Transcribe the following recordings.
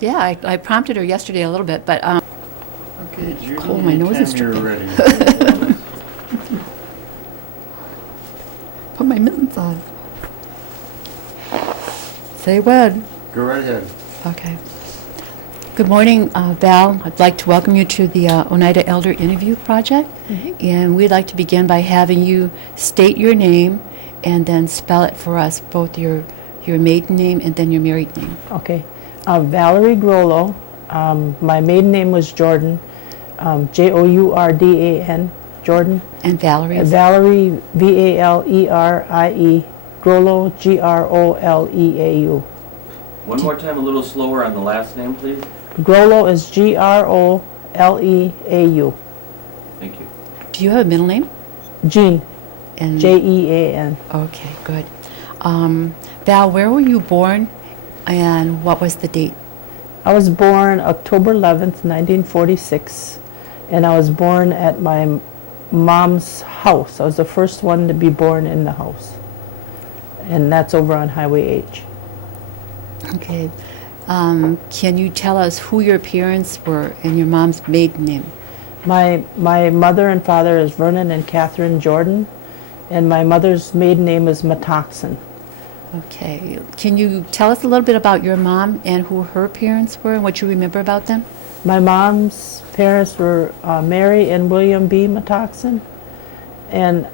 Yeah, I prompted her yesterday a little bit, but Okay, Judy, Oh, my nose is anytime you're dripping. ready. put my mittens on. Say when. Go right ahead. Okay. Good morning, Val. I'd like to welcome you to the Oneida Elder Interview Project. And we'd like to begin by having you state your name and then spell it for us, both your maiden name and then your married name. Okay. Valerie Groleau. My maiden name was Jordan. Jourdan. Jordan. And Valerie? Valerie, Valerie. Groleau, Groleau. One more time, a little slower on the last name, please. Groleau is Groleau. Thank you. Do you have a middle name? Jean, And Jean. Okay, good. Val, where were you born and what was the date? I was born October 11th, 1946, and I was born at my mom's house. I was the first one to be born in the house, and that's over on Highway H. Okay. Can you tell us who your parents were and your mom's maiden name? My mother and father is Vernon and Catherine Jordan, and my mother's maiden name is Matoxen. Okay. Can you tell us a little bit about your mom and who her parents were and what you remember about them? My mom's parents were Mary and William B. Matoxen, and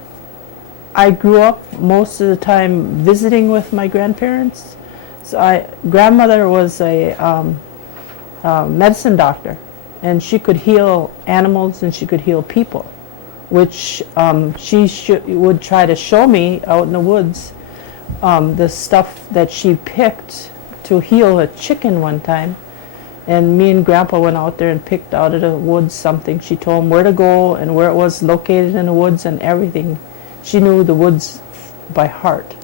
I grew up most of the time visiting with my grandparents. So grandmother was a medicine doctor, and she could heal animals and she could heal people, which she would try to show me out in the woods the stuff that she picked to heal a chicken one time. And me and Grandpa went out there and picked out of the woods something. She told him where to go and where it was located in the woods and everything. She knew the woods by heart.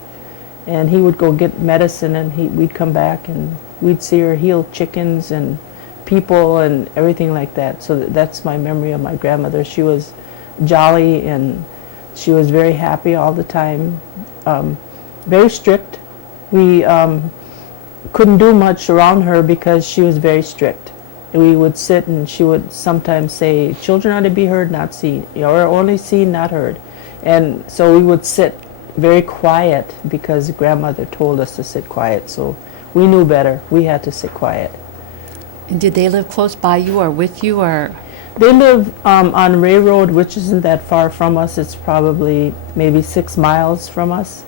And he would go get medicine, and we'd come back and we'd see her heal chickens and people and everything like that. So that's my memory of my grandmother. She was jolly and she was very happy all the time. Very strict. We couldn't do much around her because she was very strict. We would sit and she would sometimes say, children are to be heard, not seen, or only seen, not heard. And so we would sit very quiet because grandmother told us to sit quiet, so we knew better. We had to sit quiet. And did they live close by you or with you or? They live on Ray Road, which isn't that far from us. It's probably maybe 6 miles from us.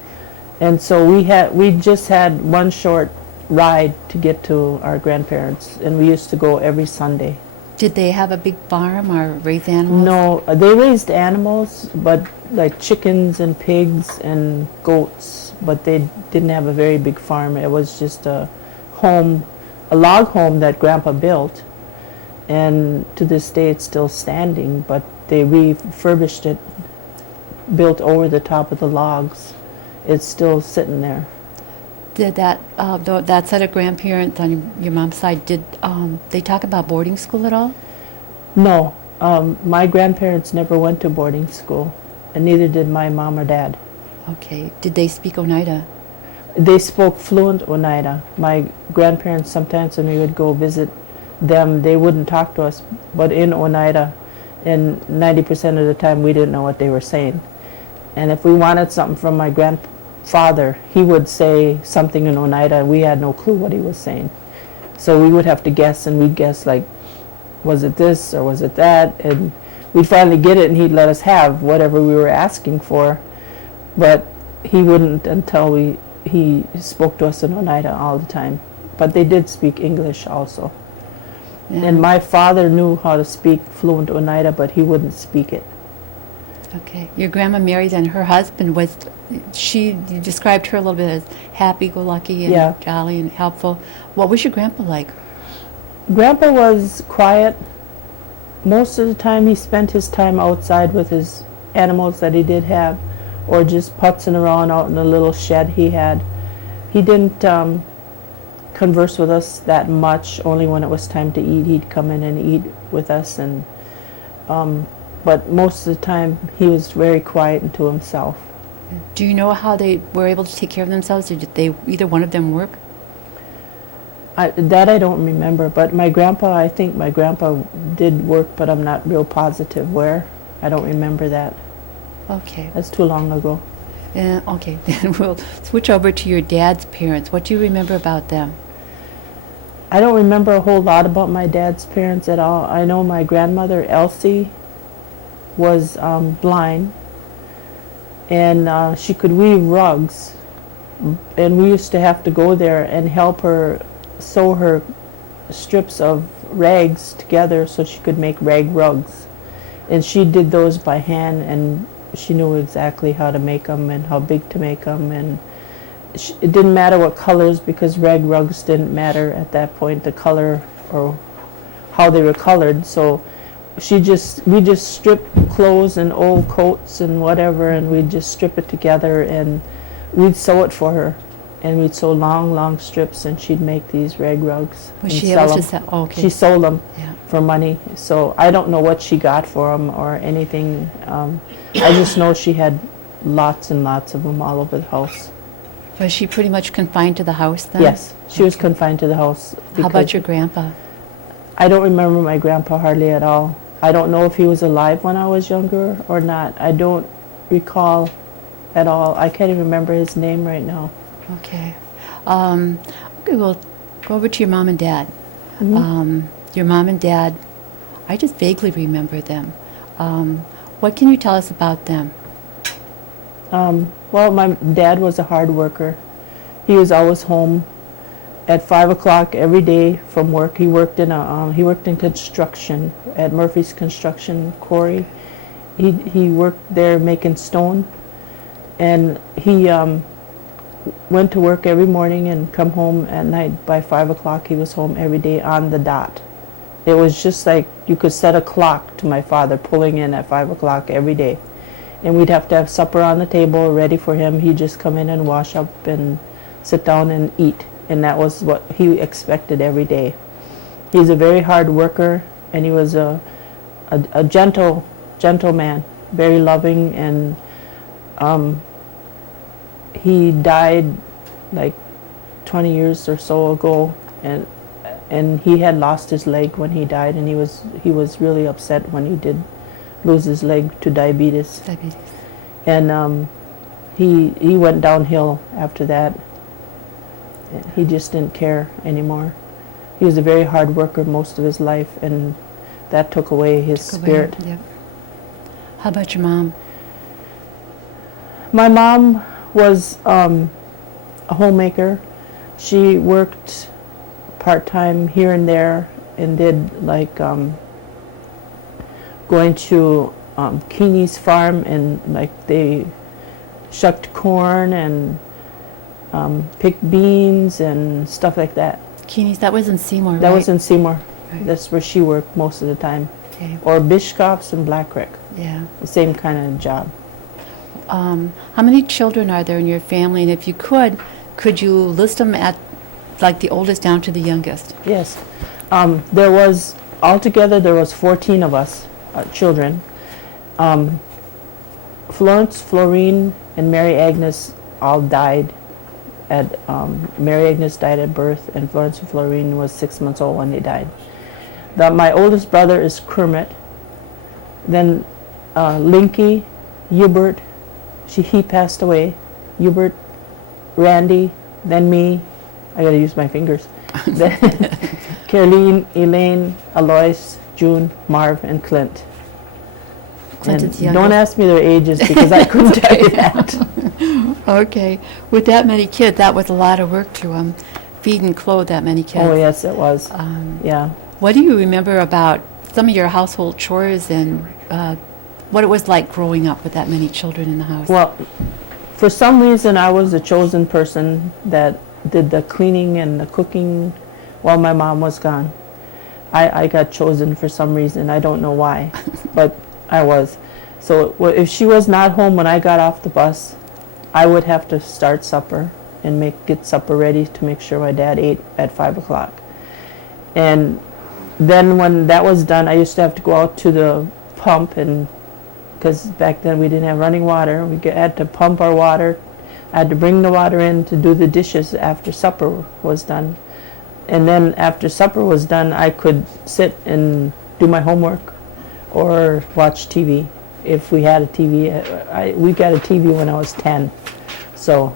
And so we just had one short ride to get to our grandparents, and we used to go every Sunday. Did they have a big farm or raise animals? No, they raised animals, but like chickens and pigs and goats, but they didn't have a very big farm. It was just a home, a log home that Grandpa built, and to this day it's still standing, but they refurbished it, built over the top of the logs. It's still sitting there. Did that set of grandparents on your mom's side, did they talk about boarding school at all? No, my grandparents never went to boarding school, and neither did my mom or dad. Okay. Did they speak Oneida? They spoke fluent Oneida. My grandparents, sometimes when we would go visit them, they wouldn't talk to us, but in Oneida, and 90% of the time we didn't know what they were saying. And if we wanted something from my grandfather, he would say something in Oneida, and we had no clue what he was saying. So we would have to guess, and we'd guess like, was it this or was it that? And we'd finally get it, and he'd let us have whatever we were asking for. But he wouldn't until he spoke to us in Oneida all the time. But they did speak English also. Yeah. And my father knew how to speak fluent Oneida, but he wouldn't speak it. Okay. Your grandma Mary, then her husband was, you described her a little bit as happy-go-lucky and Yeah. jolly and helpful. What was your grandpa like? Grandpa was quiet. Most of the time he spent his time outside with his animals that he did have, or just putzing around out in a little shed he had. He didn't converse with us that much. Only when it was time to eat, he'd come in and eat with us. And but most of the time he was very quiet and to himself. Do you know how they were able to take care of themselves, or did they, either one of them, work? That I don't remember, but my grandpa, I think my grandpa did work, but I'm not real positive where. I don't remember that. Okay. That's too long ago. Okay, then we'll switch over to your dad's parents. What do you remember about them? I don't remember a whole lot about my dad's parents at all. I know my grandmother, Elsie, was blind, and she could weave rugs, and we used to have to go there and help her sew her strips of rags together so she could make rag rugs. And she did those by hand, and she knew exactly how to make them and how big to make them, and it didn't matter what colors, because rag rugs didn't matter at that point, the color or how they were colored. So we just stripped clothes and old coats and whatever, and we'd just strip it together, and we'd sew it for her, and we'd sew long strips, and she'd make these rag rugs. Was and she sell able to them. sell? Oh, okay. She sold them Yeah. for money. So I don't know what she got for them or anything. I just know she had lots and lots of them all over the house. Was she pretty much confined to the house then? Yes, she was confined to the house. How about your grandpa? I don't remember my grandpa hardly at all. I don't know if he was alive when I was younger or not. I don't recall at all. I can't even remember his name right now. Okay. Okay, we'll go over to your mom and dad. Mhm. Your mom and dad, I just vaguely remember them. What can you tell us about them? Well, my dad was a hard worker. He was always home at 5 o'clock every day from work. He worked in construction at Murphy's Construction Quarry. He worked there making stone, and he went to work every morning and come home at night. By 5 o'clock, he was home every day on the dot. It was just like you could set a clock to my father pulling in at 5 o'clock every day. And we'd have to have supper on the table ready for him. He'd just come in and wash up and sit down and eat. And that was what he expected every day. He's a very hard worker, and he was a gentle man, very loving, and he died like 20 years or so ago, and he had lost his leg when he died, and he was really upset when he did lose his leg to diabetes. And he went downhill after that. He just didn't care anymore. He was a very hard worker most of his life, and that took away his spirit. Yep. How about your mom? My mom was a homemaker. She worked part-time here and there, and did like going to Keeney's farm, and like they shucked corn and picked beans and stuff like that. Keeney's, that was in Seymour, That right? was in Seymour. Right. That's where she worked most of the time. Okay. Or Bishop's and Black Creek. Yeah. The same kind of job. How many children are there in your family? And if you could you list them at like the oldest down to the youngest? Yes. Altogether there was 14 of us, children. Florence, Florine, and Mary Agnes all died Mary Agnes died at birth, and Florence and Florine was 6 months old when they died. My oldest brother is Kermit. Then Linky, Hubert, he passed away. Hubert, Randy, then me. I gotta use my fingers. Then Caroline, Elaine, Alois, June, Marv, and Clint. Clinton's And youngest. don't ask me their ages because I couldn't tell you that. Okay. With that many kids, that was a lot of work to feed and clothe that many kids. Oh yes, it was. Yeah. What do you remember about some of your household chores and what it was like growing up with that many children in the house? Well, for some reason, I was the chosen person that did the cleaning and the cooking while my mom was gone. I got chosen for some reason. I don't know why, but I was. So if she was not home when I got off the bus, I would have to start supper and get supper ready to make sure my dad ate at 5 o'clock. And then when that was done, I used to have to go out to the pump, and because back then we didn't have running water, we had to pump our water. I had to bring the water in to do the dishes after supper was done. And then after supper was done, I could sit and do my homework or watch TV. If we had a TV, we got a TV when I was 10. So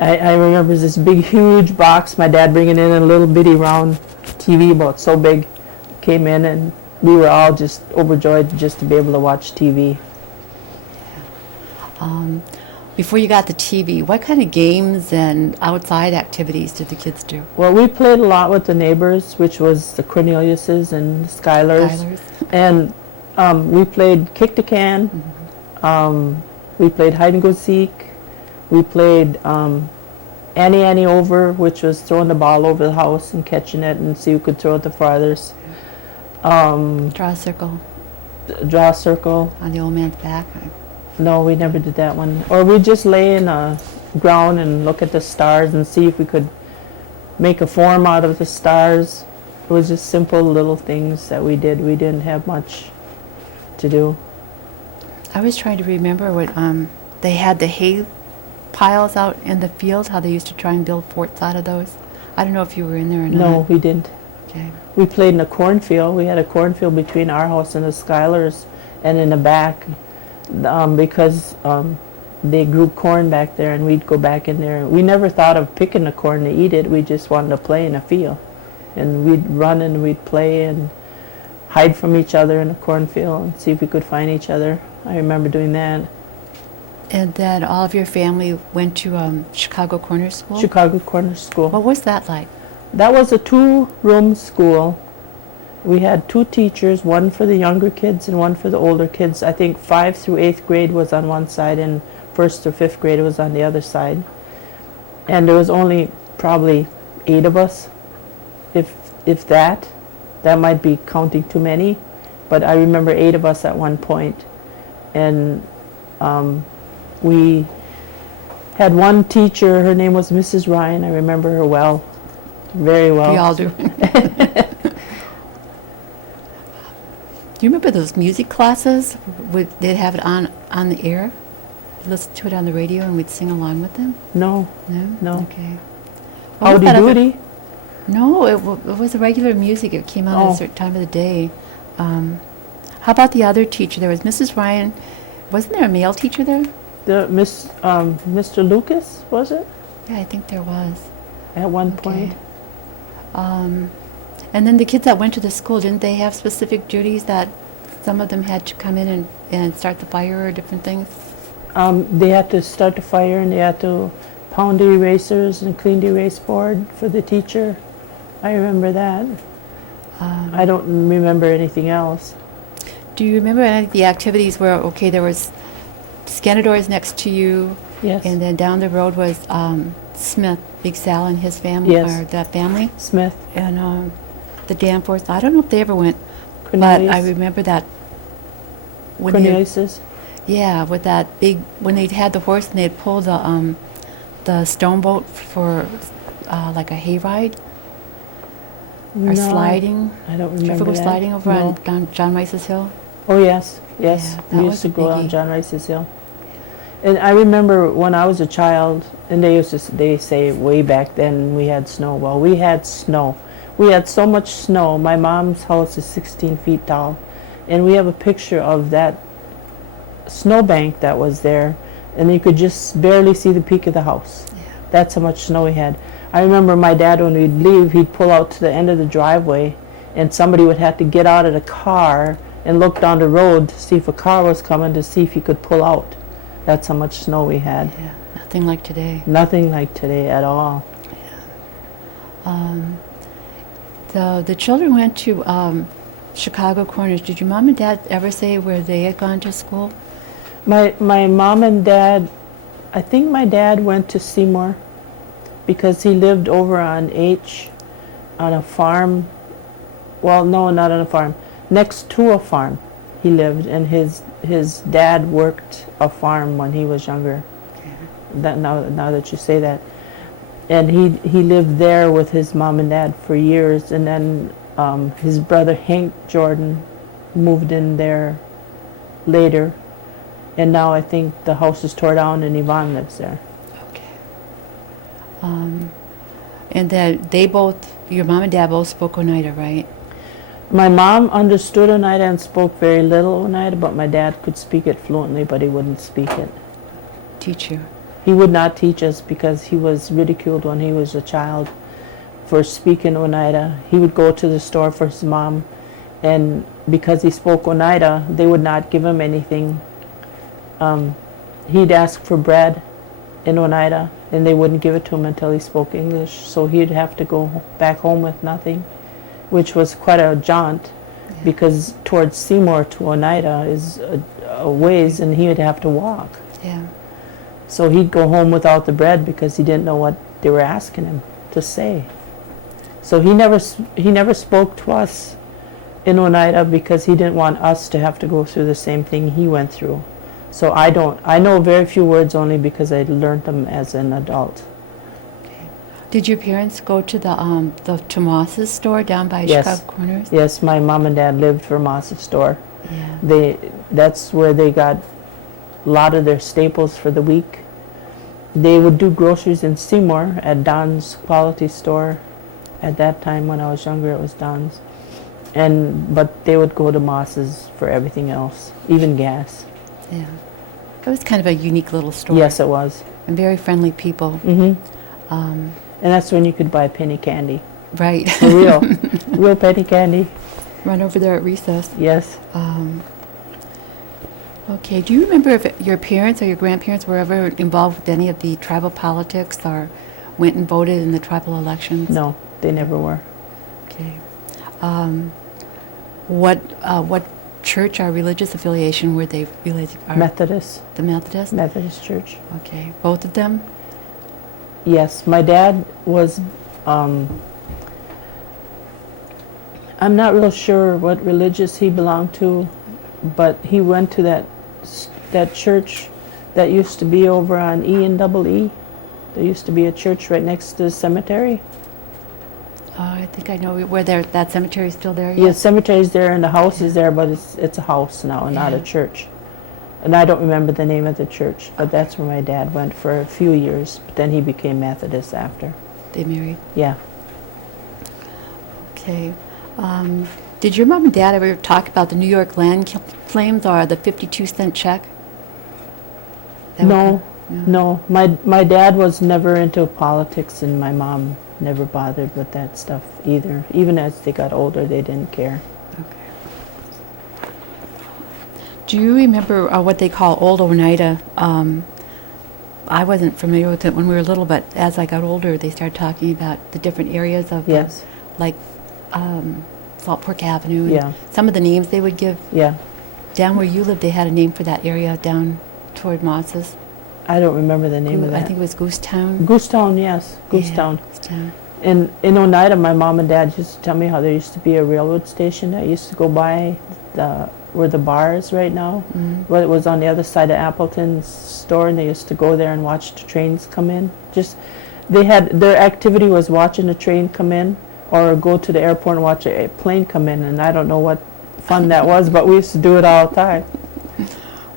I remember this big, huge box, my dad bringing in a little bitty round TV about so big, came in, and we were all just overjoyed just to be able to watch TV. Before you got the TV, what kind of games and outside activities did the kids do? Well, we played a lot with the neighbors, which was the Corneliuses and Skylers. Skylers. And we played kick the can. We played hide and go seek. We played Annie over, which was throwing the ball over the house and catching it and see who could throw it the farthest. Draw a circle Draw a circle. on the old man's back. No, we never did that one. Or we'd just lay in a ground and look at the stars and see if we could make a form out of the stars. It was just simple little things that we did. We didn't have much to do. I was trying to remember what they had the hay piles out in the field, how they used to try and build forts out of those. I don't know if you were in there or not. No, we didn't. Okay. We played in a cornfield. We had a cornfield between our house and the Skylers, and in the back, because they grew corn back there, and we'd go back in there. We never thought of picking the corn to eat it. We just wanted to play in a field, and we'd run and we'd play and hide from each other in a cornfield and see if we could find each other. I remember doing that. And then all of your family went to Chicago Corner School? Chicago Corner School. What was that like? That was a 2-room school. We had 2 teachers, one for the younger kids and one for the older kids. I think 5th through 8th grade was on one side and 1st through 5th grade was on the other side. And there was only probably 8 of us, if that. That might be counting too many, but I remember 8 of us at one point. And we had one teacher, her name was Mrs. Ryan. I remember her well, very well. We all do. Do you remember those music classes? They'd have it on the air? Listen to it on the radio and we'd sing along with them? No, No? No. Okay. What was Howdy that other- Doody. No, it was the regular music. It came out at Oh. a certain time of the day. How about the other teacher? There was Mrs. Ryan. Wasn't there a male teacher there? Mr. Lucas, was it? Yeah, I think there was. At one Okay. point. And then the kids that went to the school, didn't they have specific duties that some of them had to come in and start the fire or different things? They had to start the fire and they had to pound the erasers and clean the erase board for the teacher. I remember that. I don't remember anything else. Do you remember any of the activities where, okay, there was Scanadors next to you, Yes. and then down the road was Smith, Big Sal and his family, Yes. or that family, Smith, and the Danforths. I don't know if they ever went, but Cornelius, I remember that when they, Cornelius's. yeah, with that big, when they had the horse and they'd pull the stone boat for like a hayride or No, sliding. I don't Did you ever remember go that. sliding over No. on down John Rice's Hill? Oh, yes, yes. Yeah, We that used was to a go on biggie. John Rice's Hill. And I remember when I was a child, and they say way back then we had snow. Well, we had snow. We had so much snow. My mom's house is 16 feet tall, and we have a picture of that snowbank that was there, and you could just barely see the peak of the house. Yeah. That's how much snow we had. I remember my dad, when we'd leave, he'd pull out to the end of the driveway, and somebody would have to get out of the car and look down the road to see if a car was coming to see if he could pull out. That's how much snow we had. Yeah, nothing like today. Nothing like today at all. The children went to Chicago Corners. Did your mom and dad ever say where they had gone to school? My mom and dad, I think my dad went to Seymour because he lived over on H on a farm. Well, no, not on a farm. Next to a farm he lived, and his dad worked a farm when he was younger. That now that you say that. And he lived there with his mom and dad for years, and then his brother Hank Jordan moved in there later, and now I think the house is tore down and Yvonne lives there. Okay. And that they both, your mom and dad both spoke Oneida, right? My mom understood Oneida and spoke very little Oneida, but my dad could speak it fluently, but he wouldn't speak it. Teach you. He would not teach us because he was ridiculed when he was a child for speaking Oneida. He would go to the store for his mom, and because he spoke Oneida, they would not give him anything. He'd ask for bread in Oneida, and they wouldn't give it to him until he spoke English, so he'd have to go back home with nothing, which was quite a jaunt, because towards Seymour to Oneida is a ways, and he would have to walk. Yeah. So he'd go home without the bread because he didn't know what they were asking him to say. So he never spoke to us in Oneida because he didn't want us to have to go through the same thing he went through. So I know very few words only because I learned them as an adult. Okay. Did your parents go to the Tomas's store down by Yes. Chicago Corners? Yes, my mom and dad lived for Moss's store. Yeah. That's where they got a lot of their staples for the week. They would do groceries in Seymour at Don's Quality Store. At that time, when I was younger, it was Don's. But they would go to Moss's for everything else, even gas. Yeah. It was kind of a unique little store. Yes, it was. And very friendly people. And Um, that's when you could buy penny candy. right. For real penny candy. Run over there at recess. Yes. Okay. Do you remember if your parents or your grandparents were ever involved with any of the tribal politics or went and voted in the tribal elections? No, they never were. Okay. What church or religious affiliation were they related? Methodist. The Methodist? Methodist Church. Okay. Both of them? Yes, my dad was, I'm not real sure what religious he belonged to, but he went to that church that used to be over on E and Double E. There used to be a church right next to the cemetery. I think I know where that cemetery is still there. Yeah, the cemetery's there and the house is there, but it's a house now and not a Yeah. church. And I don't remember the name of the church, but that's where my dad went for a few years. But then he became Methodist after. They married. Yeah. Okay. Did your mom and dad ever talk about the New York land claims or the 52-cent check? That No, would- no. My dad was never into politics, and my mom never bothered with that stuff either. Even as they got older, they didn't care. Okay. Do you remember what they call Old Oneida? I wasn't familiar with it when we were little, but as I got older, they started talking about the different areas of, Yes. like Salt Pork Avenue. And Yeah. some of the names they would give. Yeah. Down where you lived, they had a name for that area down toward Moss's. I don't remember the name of I that. think it was Goosetown. Goosetown, yes. Goosetown. Yeah, Goosetown. In Oneida, my mom and dad used to tell me how there used to be a railroad station that used to go by where the bar is right now. Mhm. Well, it was on the other side of Appleton's store, and they used to go there and watch the trains come in. Their activity was watching a train come in, or go to the airport and watch a plane come in, and I don't know what fun that was, but we used to do it all the time.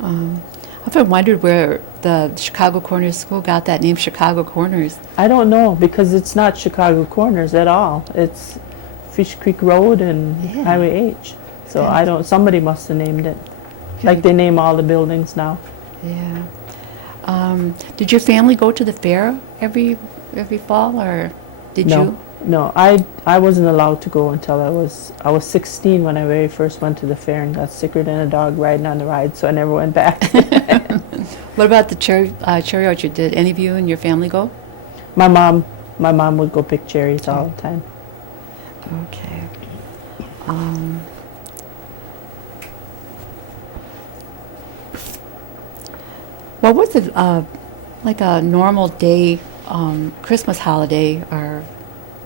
I've often wondered where the Chicago Corners School got that name, Chicago Corners. I don't know, because it's not Chicago Corners at all. It's Fish Creek Road and Yeah. Highway H. So Okay. somebody must have named it. Like they name all the buildings now. Yeah. Did your family go to the fair every fall, or did No. you? No, I wasn't allowed to go until I was 16 when I very first went to the fair and got sicker than a dog riding on the ride, so I never went back. What about the cherry orchard? Did any of you and your family go? My mom would go pick cherries all the time. Okay. What was it like a normal day, Christmas holiday or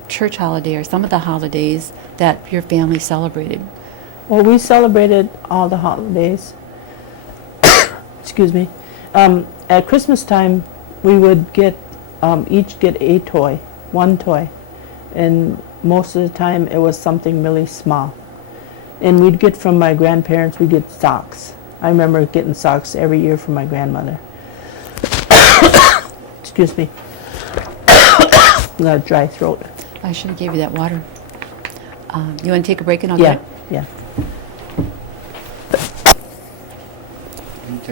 church holiday, or some of the holidays that your family celebrated? Well, we celebrated all the holidays. Excuse me. At Christmas time, we would each get a toy, one toy, and most of the time it was something really small. And we'd get from my grandparents, we'd get socks. I remember getting socks every year from my grandmother. Excuse me. dry throat. I should have gave you that water. You want to take a break and I'll Yeah, get yeah.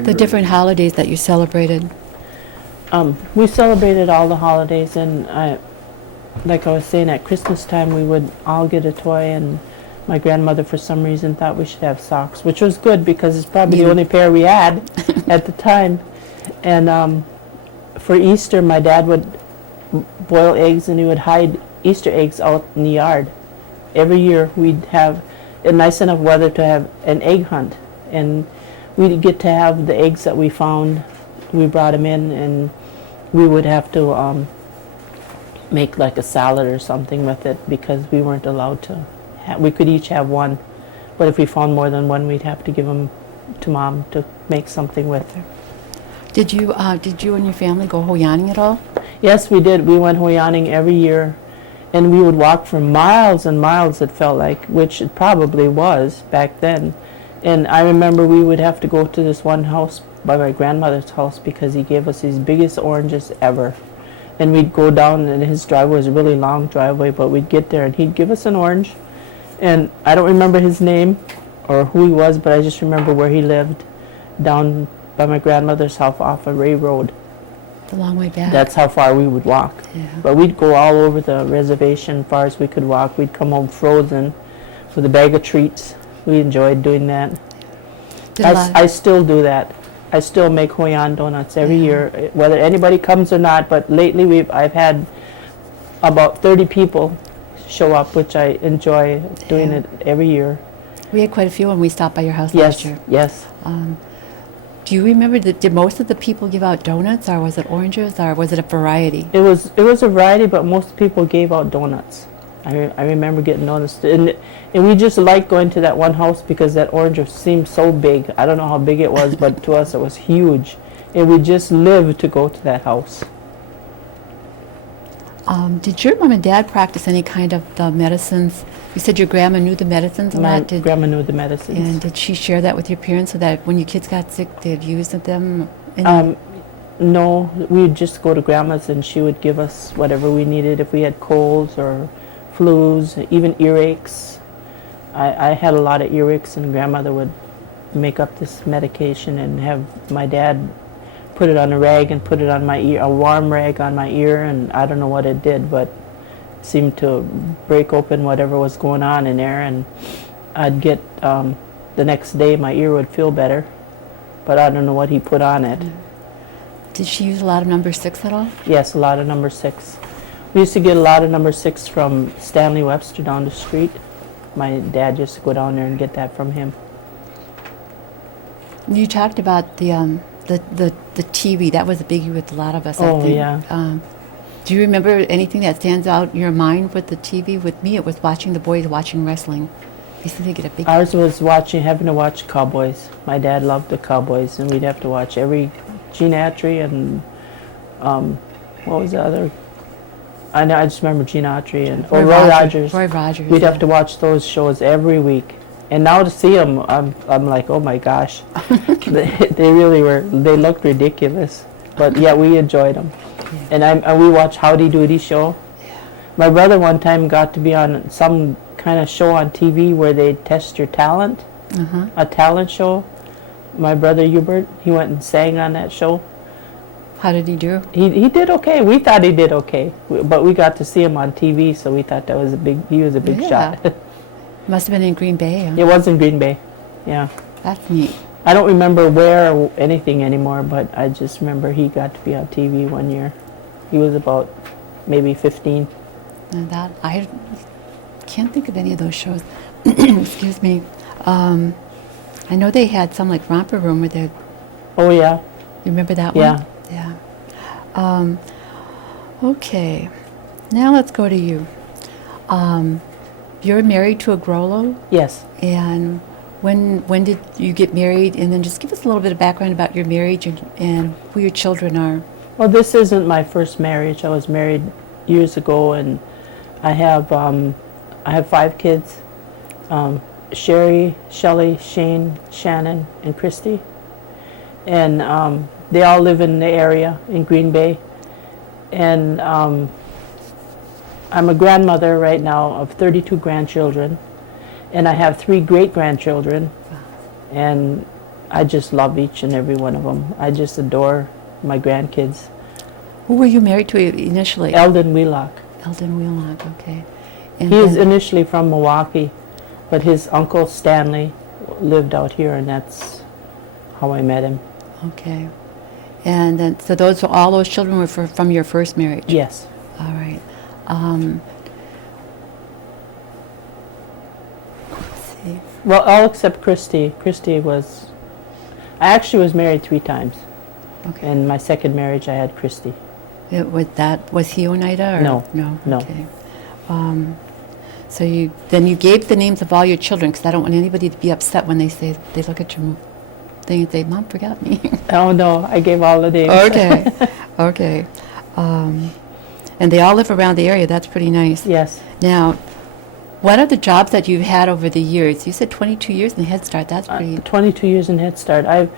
the different holidays that you celebrated? We celebrated all the holidays, and like I was saying, at Christmas time we would all get a toy, and my grandmother for some reason thought we should have socks, which was good because it's probably the Yeah. only pair we had at the time. And for Easter, my dad would boil eggs, and he would hide Easter eggs out in the yard. Every year we'd have a nice enough weather to have an egg hunt, and we'd get to have the eggs that we found. We brought them in, and we would have to make like a salad or something with it because we weren't allowed to. We could each have one, but if we found more than one, we'd have to give them to Mom to make something with. Did you and your family go hoyaning at all? Yes, we did. We went hoyaning every year, and we would walk for miles and miles, it felt like, which it probably was back then. And I remember we would have to go to this one house by my grandmother's house because he gave us these biggest oranges ever. And we'd go down, and his driveway was a really long driveway, but we'd get there and he'd give us an orange. And I don't remember his name or who he was, but I just remember where he lived, down by my grandmother's house off of Ray Road. The long way back. That's how far we would walk. Yeah. But we'd go all over the reservation as far as we could walk. We'd come home frozen with a bag of treats. We enjoyed doing that. Did a lot- I still do that. I still make Hawaiian donuts every year, whether anybody comes or not. But lately, I've had about 30 people show up, which I enjoy doing Yeah. it every year. We had quite a few when we stopped by your house last Yes, year. yes. Do you remember, did most of the people give out donuts, or was it oranges, or was it a variety? It was a variety, but most people gave out donuts. I remember getting donuts, and we just liked going to that one house because that orange seemed so big. I don't know how big it was, but to us it was huge, and we just lived to go to that house. Did your mom and dad practice any kind of the medicines? You said your grandma knew the medicines a My lot. grandma knew the medicines. And did she share that with your parents so that when your kids got sick, they'd use them? In No, we would just go to grandma's and she would give us whatever we needed if we had colds or flus, even earaches. I had a lot of earaches, and grandmother would make up this medication and have my dad put it on a rag and put it on my ear, a warm rag on my ear, and I don't know what it did, but it seemed to break open whatever was going on in there, and I'd get, the next day my ear would feel better, but I don't know what he put on it. Did she use a lot of number 6 at all? Yes, a lot of number 6. We used to get a lot of number 6 from Stanley Webster down the street. My dad used to go down there and get that from him. You talked about the TV. That was a biggie with a lot of us, I Oh, think. yeah. Do you remember anything that stands out in your mind with the TV? With me, it was watching the boys watching wrestling. I used to get a big... Ours was having to watch Cowboys. My dad loved the Cowboys, and we'd have to watch every Gene Autry and what was the other? I just remember Gene Autry and Roy Rogers. Roy Rogers. We'd yeah. have to watch those shows every week. And now to see them, I'm like, oh my gosh, they really were. They looked ridiculous, but yeah, we enjoyed them. Yeah. And we watched Howdy Doody show. Yeah. My brother one time got to be on some kind of show on TV where they test your talent, Uh-huh. a talent show. My brother Hubert, he went and sang on that show. How did he do? He did okay. We thought he did okay, but we got to see him on TV, so we thought that was he was a big Yeah. shot. Must have been in Green Bay. Huh? It was in Green Bay, yeah. That's neat. I don't remember where or anything anymore, but I just remember he got to be on TV one year. He was about maybe 15. And that I can't think of any of those shows. Excuse me. I know they had some like Romper Room where they. Oh yeah, You remember that yeah. one? Yeah. Okay. Now let's go to you. You're married to a Groleau, Yes. and when did you get married? And then just give us a little bit of background about your marriage and who your children are. Well, this isn't my first marriage. I was married years ago, and I have 5 kids. Sherry, Shelley, Shane, Shannon, and Christy. And they all live in the area in Green Bay. And I'm a grandmother right now of 32 grandchildren, and I have 3 great-grandchildren, and I just love each and every one of them. I just adore my grandkids. Who were you married to initially? Eldon Wheelock. Eldon Wheelock, okay. And He is then- initially from Milwaukee, but his uncle Stanley lived out here, and that's how I met him. Okay. And then, so all those children were from your first marriage? Yes. All right. Let's see. Well, all except Christy. I actually was married 3 times. Okay. In my second marriage, I had Christy. Was he Oneida? Or? No. No? No. Okay. So you gave the names of all your children, because I don't want anybody to be upset when they look at your thing and say, Mom forgot me. Oh, no, I gave all the names. Okay. Okay. And they all live around the area. That's pretty nice. Yes. Now, what are the jobs that you've had over the years? You said 22 years in Head Start. That's pretty... 22 years in Head Start. I've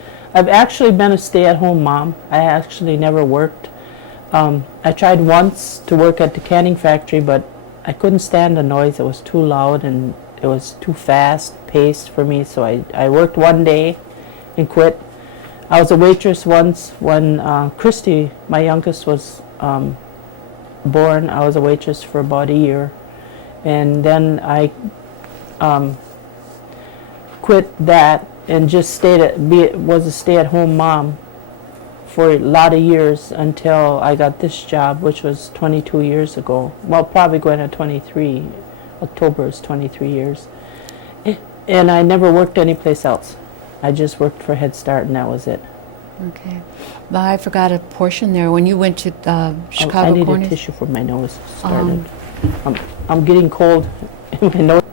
actually been a stay-at-home mom. I actually never worked. I tried once to work at the canning factory, but I couldn't stand the noise. It was too loud and it was too fast-paced for me, so I worked one day and quit. I was a waitress once when Christy, my youngest, was born. I was a waitress for about a year. And then I quit that and just was a stay-at-home mom for a lot of years until I got this job, which was 22 years ago. Well, probably going on 23. October is 23 years. And I never worked anyplace else. I just worked for Head Start, and that was it. Okay. But I forgot a portion there. When you went to Chicago I need Corners... a tissue for my nose. Started. I'm getting cold in my nose.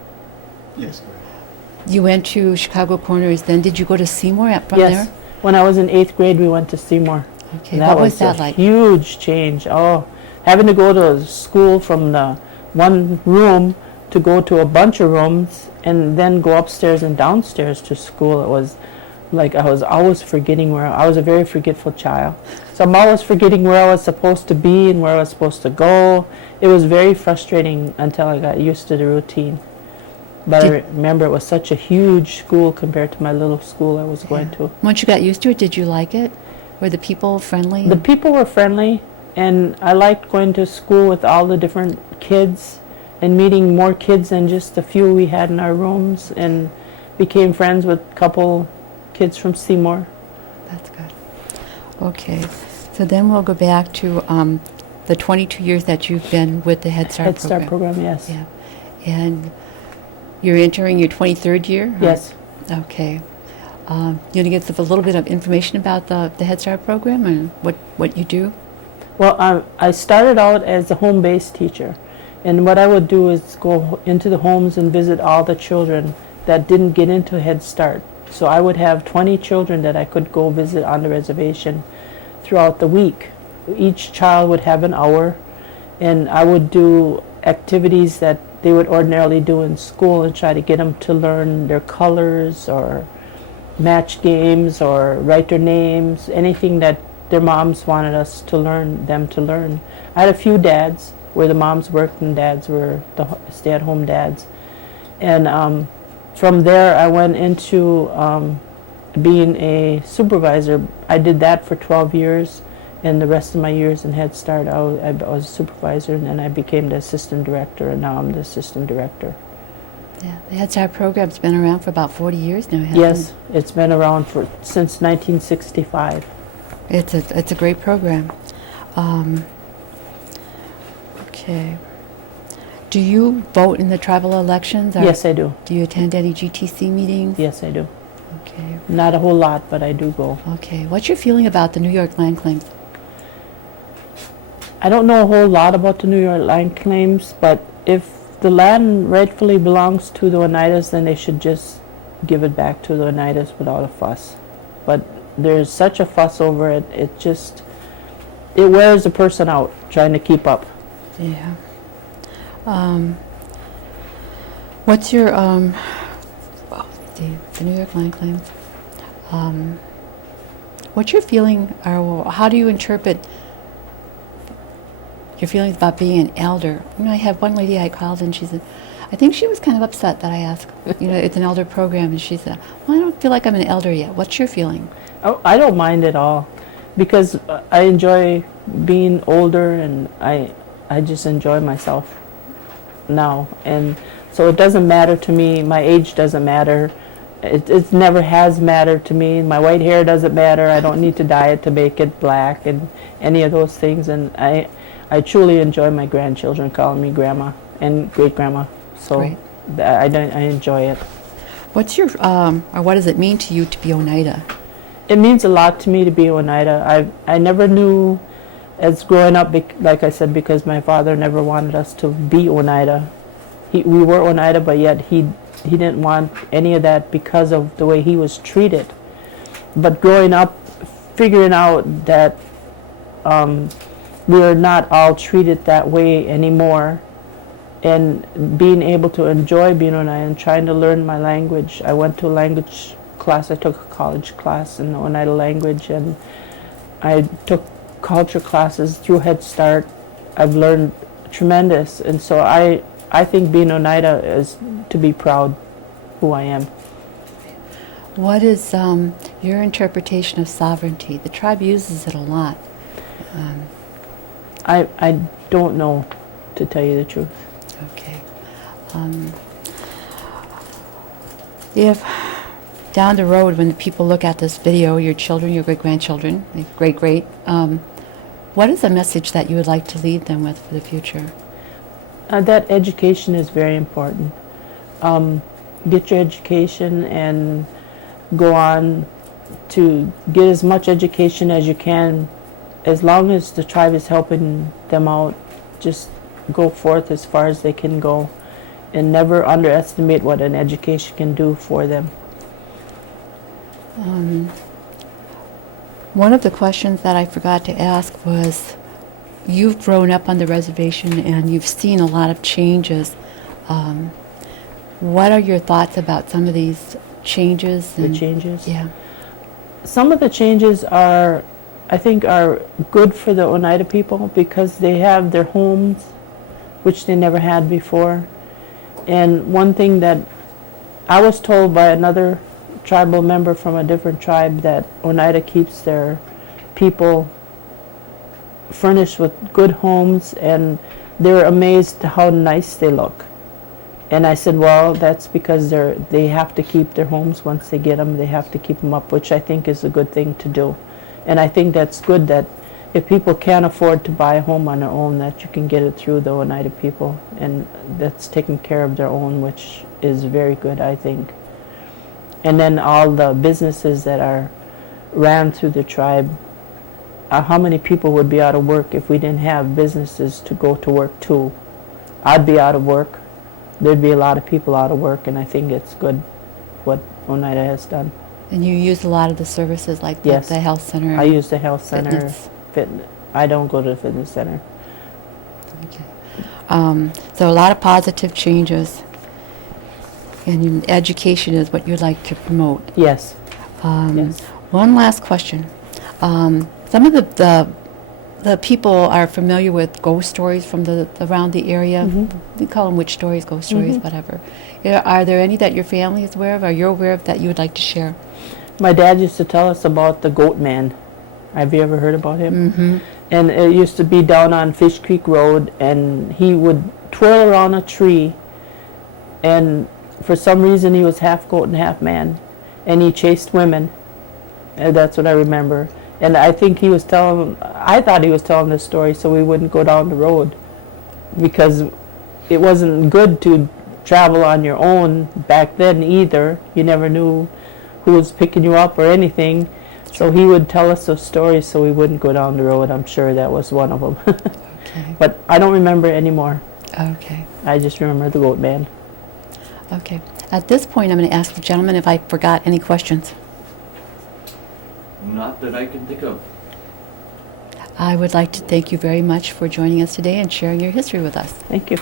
Yes, go ahead. You went to Chicago Corners, then did you go to Seymour from Yes. there? When I was in 8th grade, we went to Seymour. Okay. And What was that a like? huge change. Oh, having to go to school from the one room to go to a bunch of rooms and then go upstairs and downstairs to school. It was like I was always forgetting I was a very forgetful child. So I'm always forgetting where I was supposed to be and where I was supposed to go. It was very frustrating until I got used to the routine. But I remember it was such a huge school compared to my little school I was going to. Once you got used to it, did you like it? Were the people friendly? The people were friendly, and I liked going to school with all the different kids and meeting more kids than just the few we had in our rooms, and became friends with a couple kids from Seymour. That's good. Okay. So then we'll go back to the 22 years that you've been with the Head Start Head Start program, yes. Yeah. And you're entering your 23rd year? or- Yes. Okay. You want to give us a little bit of information about the Head Start program and what you do? Well, I started out as a home-based teacher, and what I would do is go into the homes and visit all the children that didn't get into Head Start. So I would have 20 children that I could go visit on the reservation throughout the week. Each child would have an hour, and I would do activities that they would ordinarily do in school and try to get them to learn their colors or match games or write their names, anything that their moms wanted them to learn. I had a few dads where the moms worked and dads were the stay-at-home dads. And from there I went into being a supervisor. I did that for 12 years, and the rest of my years in Head Start I was a supervisor, and then I became the assistant director, and now I'm the assistant director. Yeah. The Head Start program's been around for about 40 years now, hasn't Yes, it's been around since 1965. it? It's a great program. Okay. Do you vote in the tribal elections? Or Yes, I do. Do you attend any GTC meetings? Yes, I do. Okay. Not a whole lot, but I do go. Okay. What's your feeling about the New York land claims? I don't know a whole lot about the New York land claims, but if the land rightfully belongs to the Oneidas, then they should just give it back to the Oneidas without a fuss. But there's such a fuss over it, it wears a person out trying to keep up. Yeah. What's your the New York land claims? What's your feeling, or how do you interpret your feelings about being an elder. I have one lady I called, and she said, I think she was kind of upset that I asked, it's an elder program, and she said, well, I don't feel like I'm an elder yet. What's your feeling? Oh, I don't mind at all, because I enjoy being older, and I just enjoy myself now. And so it doesn't matter to me. My age doesn't matter. It never has mattered to me. My white hair doesn't matter. I don't need to dye it to make it black and any of those things. And I truly enjoy my grandchildren calling me grandma and great grandma. So Great. I enjoy it. What's your, or what does it mean to you to be Oneida? It means a lot to me to be Oneida. I never knew, as growing up, like I said, because my father never wanted us to be Oneida. We were Oneida, but yet he didn't want any of that because of the way he was treated. But growing up, figuring out that we are not all treated that way anymore, and being able to enjoy being Oneida and trying to learn my language. I went to a language class. I took a college class in the Oneida language, and I took culture classes through Head Start. I've learned tremendous, and so I think being Oneida is to be proud who I am. What is your interpretation of sovereignty? The tribe uses it a lot. I don't know, to tell you the truth. Okay. If down the road, when the people look at this video, your children, your great-grandchildren, great-great, what is a message that you would like to leave them with for the future? That education is very important. Get your education and go on to get as much education as you can. As long as the tribe is helping them out, just go forth as far as they can go, and never underestimate what an education can do for them. One of the questions that I forgot to ask was, you've grown up on the reservation and you've seen a lot of changes. What are your thoughts about some of these changes? The changes? Yeah. Some of the changes are, I think, are good for the Oneida people because they have their homes, which they never had before. And one thing that I was told by another tribal member from a different tribe, that Oneida keeps their people furnished with good homes, and they're amazed how nice they look. And I said, well, that's because they have to keep their homes. Once they get them, they have to keep them up, which I think is a good thing to do. And I think that's good, that if people can't afford to buy a home on their own, that you can get it through the Oneida people, and that's taking care of their own, which is very good, I think. And then all the businesses that are ran through the tribe, how many people would be out of work if we didn't have businesses to go to work to? I'd be out of work. There'd be a lot of people out of work, and I think it's good what Oneida has done. And you use a lot of the services like the, Yes. the health center? I use the health center. Fitness. I don't go to the fitness center. Okay. So a lot of positive changes. And education is what you'd like to promote. Yes. Yes. One last question. Some of the people are familiar with ghost stories from around the area. Mm-hmm. We call them witch stories, ghost stories, whatever. Are there any that your family is aware of, or you're aware of, that you would like to share? My dad used to tell us about the goat man. Have you ever heard about him? Mm-hmm. And it used to be down on Fish Creek Road, and he would twirl around a tree, and for some reason he was half goat and half man, and he chased women. And that's what I remember. And I think he was I thought he was telling this story so we wouldn't go down the road, because it wasn't good to travel on your own back then either. You never knew who was picking you up or anything. So he would tell us those stories so we wouldn't go down the road. I'm sure that was one of them. Okay. But I don't remember anymore. Okay. I just remember the goat man. Okay. At this point, I'm going to ask the gentleman if I forgot any questions. Not that I can think of. I would like to thank you very much for joining us today and sharing your history with us. Thank you.